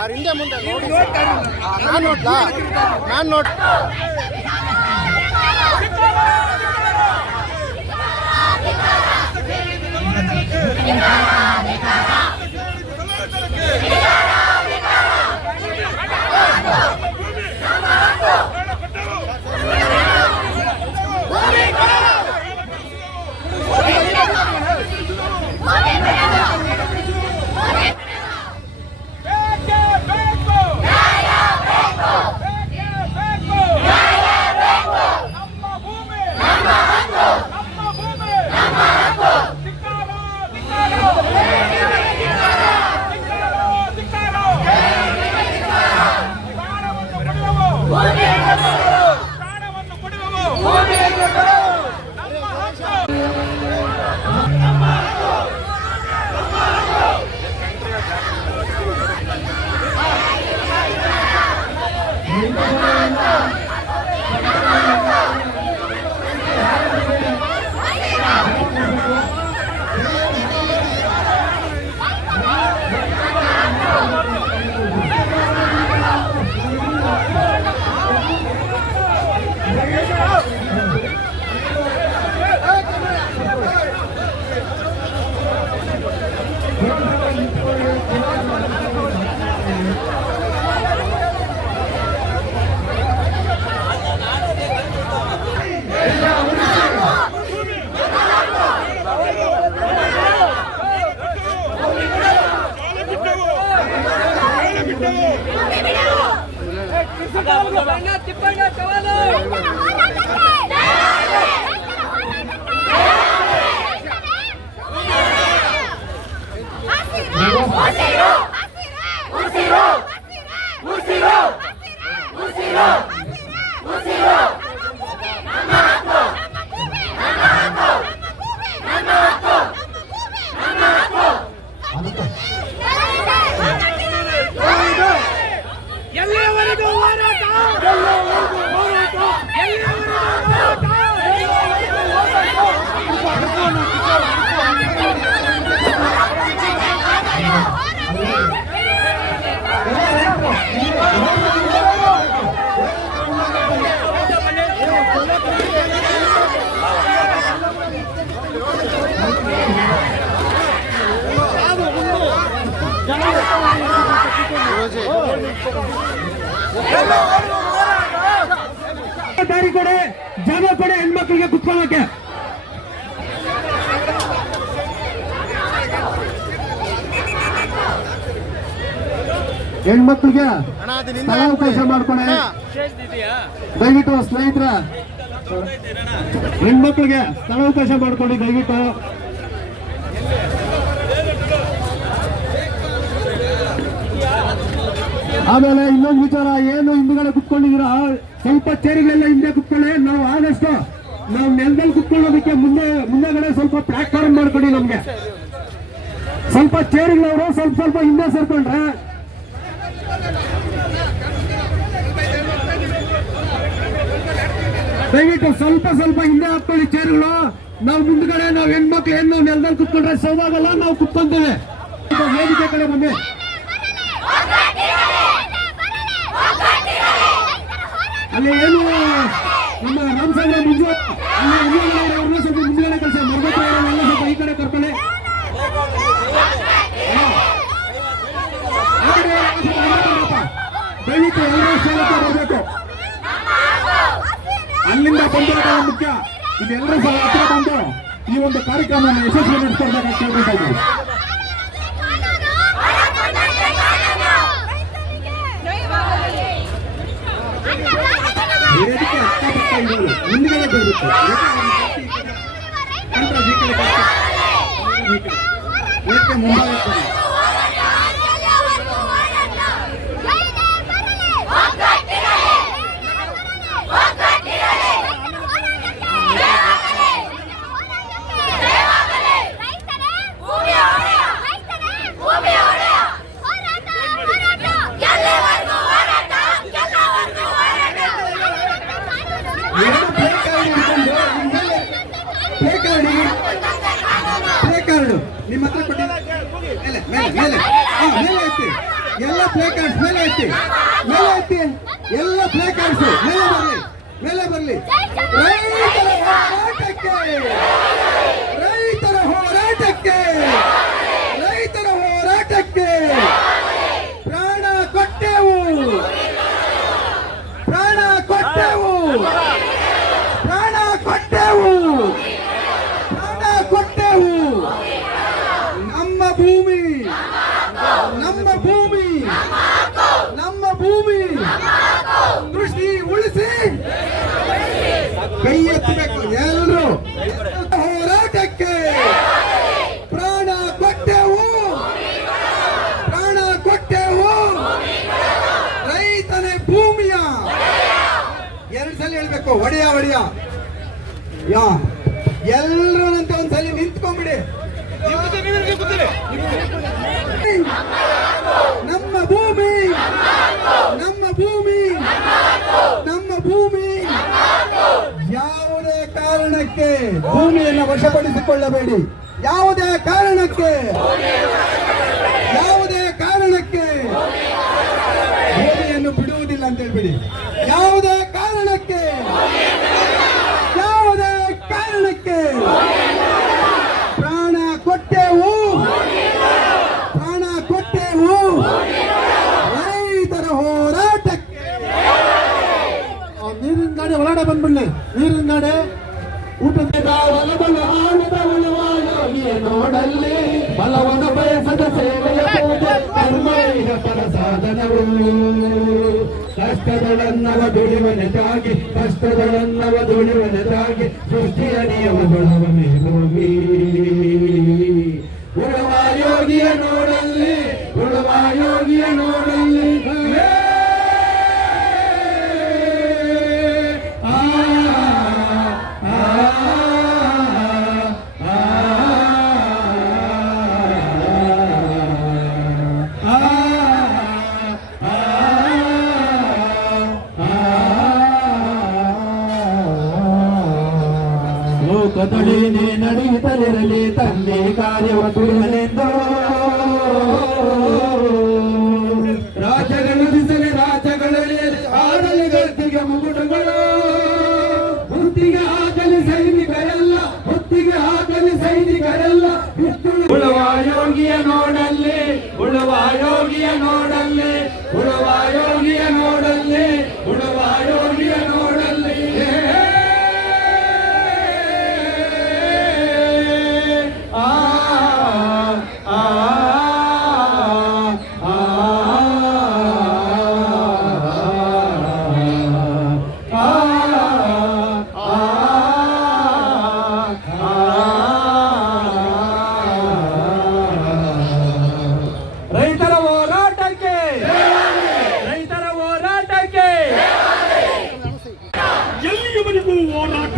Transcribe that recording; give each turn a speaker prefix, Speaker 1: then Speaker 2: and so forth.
Speaker 1: Sir ಹಿಂದೆ ಮುಂದೆ ನೋಡಿ. ನಾನು ನೋಡ್ಲಾ? ನಾನು ನೋಡ್.
Speaker 2: ದಾರಿ ಕೊಡೆ ಜಾಗ ಕೊಡೆ ಹೆಣ್ಮಕ್ಳಿಗೆ ಕುತ್ಕೊಳ್ಳೋಕೆ ಹೆಣ್ಮಕ್ಳಿಗೆ ಸ್ಥಳಾವಕಾಶ ಮಾಡ್ಕೊಡೆ ದಯವಿಟ್ಟು ಸ್ನೇಹಿತರ ಹೆಣ್ಮಕ್ಳಿಗೆ ಸ್ಥಳಾವಕಾಶ ಮಾಡ್ಕೊಳ್ಳಿ ದಯವಿಟ್ಟು. ಆಮೇಲೆ ಇನ್ನೊಂದು ವಿಚಾರ ಏನು ಹಿಂದ್ಗಡೆ ಕುತ್ಕೊಂಡಿದ್ದೀರಾ? ಸ್ವಲ್ಪ ಚೇರಿಗಳೆಲ್ಲ ಹಿಂದೆ ಕುತ್ಕೊಳ್ಳಿ. ನಾವು ಆದಷ್ಟು ನಾವು ನೆಲದಲ್ಲಿ ಕುತ್ಕೊಳ್ಳೋದಕ್ಕೆ ಮುಂದೆ ಮುಂದೆಗಡೆ ಸ್ವಲ್ಪ ಪ್ಲಾಟ್ಫಾರ್ಮ್ ಮಾಡ್ಕೊಡಿ ನಮ್ಗೆ. ಸ್ವಲ್ಪ ಚೇರಿಗಳವರು ಸ್ವಲ್ಪ ಸ್ವಲ್ಪ ಹಿಂದೆ ಸೇರ್ಕೊಂಡ್ರೆ ದಯವಿಟ್ಟು ಸ್ವಲ್ಪ ಸ್ವಲ್ಪ ಹಿಂದೆ ಹಾಕೊಳ್ಳಿ ಚೇರ್ಗಳು. ನಾವು ಮುಂದ್ಗಡೆ, ನಾವು ಹೆಣ್ಮಕ್ಳು ಹೆಣ್ಣು, ನೆಲದಲ್ಲಿ ಕುತ್ಕೊಂಡ್ರೆ ಸೌದಾಗಲ್ಲ ನಾವು ಕುತ್ಕೊಂತೇವೆ. ವೇದಿಕೆ ಕಡೆ ಬನ್ನಿ ಅಲ್ಲಿ ಏನು, ನಮ್ಮ ರಾಮಸಾಗರ ಮುಂಜು ಅಲ್ಲಿ ಅವ್ರನ್ನ ಸ್ವಲ್ಪ ಮುಂದ್ಗಡೆ ಕೆಲಸ ಅವರನ್ನೆಲ್ಲ ಸ್ವಲ್ಪ ಈ ಕಡೆ ಕರ್ಕೊಳ್ಳಿ. ಆ ಕಡೆ ಅಲ್ಲಿಂದ ಬಂದಿರೋದು ಮುಖ್ಯ ಇದೆಲ್ಲರೂ ಸಹ ಹತ್ರ ಬಂದು ಈ ಒಂದು ಕಾರ್ಯಕ್ರಮವನ್ನು ಯಶಸ್ವಿ ನಡೆಸ್ಕೊಡ್ಬೇಕಂತ ಕೇಳ್ಕೊತಾ ಇದ್ದೀವಿ ವೇದಿಕೆ ಅಕ್ಕಪಕ್ಕ ಇರೋರು ಮುಂದ್ಗಡೆ ಏಕೆ ಮುಂಭಾಗಕ್ಕೆ ಬನ್ನಿ. ಎರಡು ನಿಮ್ಮ ಹತ್ರ ಕೊಟ್ಟಿದ್ದೆ ಮೇಲೆ ಮೇಲೆ ಎತ್ತಿ. ಎಲ್ಲ ಪ್ಲೇ ಕಾರ್ಡ್ಸ್ ಮೇಲೆ ಐತಿ ಮೇಲೆ ಐತಿ ಎಲ್ಲ ಪ್ಲೇ ಕಾರ್ಡ್ಸ್ ಮೇಲೆ ಬರಲಿ. ಮೇಲೆ ಬರಲಿ. ರೈತರ ಹೋರಾಟಕ್ಕೆ. ರೈತರ ಹೋರಾಟಕ್ಕೆ ರೈತರ ಹೋರಾಟಕ್ಕೆ ಪ್ರಾಣ ಕೊಟ್ಟೆವು ಪ್ರಾಣ ಕೊಟ್ಟೆವು ಪ್ರಾಣ ಕೊಟ್ಟೆವು ಪ್ರಾಣ ಕೊಟ್ಟೆವು ನಮ್ಮ ಭೂಮಿ ನಮ್ಮ ಭೂಮಿ ನಮ್ಮ ಭೂಮಿ ಕೃಷಿ ಉಳಿಸಿ ಕೈ ಎತ್ತಬೇಕು ಎಲ್ಲರೂ ಹೋರಾಟಕ್ಕೆ! ಪ್ರಾಣ ಕೊಟ್ಟೆವು ಪ್ರಾಣ ಕೊಟ್ಟೆವು ರೈತನೇ ಭೂಮಿಯ! ಎರಡು ಸಲ ಹೇಳ್ಬೇಕು ಒಡೆಯ ಒಡೆಯ ಯಾ ಎಲ್ಲರಂತೆ ಒಂದ್ಸಲ ನಿಂತ್ಕೊಂಡ್ಬಿಡಿ. ನಮ್ಮ ಭೂಮಿ ನಮ್ಮ ಭೂಮಿ ನಮ್ಮ ಭೂಮಿ. ಯಾವುದೇ ಕಾರಣಕ್ಕೆ ಭೂಮಿಯನ್ನು ವಶಪಡಿಸಿಕೊಳ್ಳಬೇಡಿ. ಯಾವುದೇ ಕಾರಣಕ್ಕೆ ಯಾವುದೇ ಕಾರಣಕ್ಕೆ ಭೂಮಿಯನ್ನು ಬಿಡುವುದಿಲ್ಲ ಅಂತ ಹೇಳ್ಬಿಡಿ ಯಾವುದೇ ಕಾರಣಕ್ಕೆ ಯಾವುದೇ ಕಾರಣಕ್ಕೆ ಪ್ರಾಣ ಕೊಟ್ಟೆವು ಪ್ರಾಣ ಕೊಟ್ಟೆವು ರೈತರ ಹೋರಾಟಕ್ಕೆ ಆ ನೀರಿನ ಬಂದ್ಬಿಡ್ಲಿ ನೀರಿನ ನಡೆ ಊಟದ ನೋಡಲ್ಲಿ ಬಲವನ ಬಯಸದ ಕಷ್ಟದೊಳನ್ನವ ದುಡಿವನೆತಾಗಿ ಕಷ್ಟದೊಳನ್ನವ ದುಡಿವನೆತಾಗಿ ಸೃಷ್ಟಿಯ ನಿಯಮಗೊಳವ ಮೇಲೋಗಿ ಉಳವ ಯೋಗಿಯ ನೋಡಲ್ಲಿ ಉಳವ ಯೋಗಿಯ ನೋಡಲ್ಲಿ ನಡೆಯುತ್ತಲಿರಲಿ ತಂದೆ ಕಾರ್ಯವ ಕುರುವನೆಂದು ರಾಜಗಳು ಬಿಸಲೆ ರಾಜಗಳಲ್ಲಿ ಆಡಲಿ ಗರ್ತಿಗೆ ಮುಗುಟುಗಳು ಹೊತ್ತಿಗೆ ಹಾಕಲಿ ಸೈನಿಕರೆಲ್ಲ ಹೊತ್ತಿಗೆ ಹಾಕಲಿ ಸೈನಿಕರೆಲ್ಲ. ಉಳುವ ಯೋಗಿಯ ನೋಡಲ್ಲಿ, ಉಳುವ ಯೋಗಿಯ ನೋಡ ಮನೆವರೆಗೂ ಹೋರಾಟ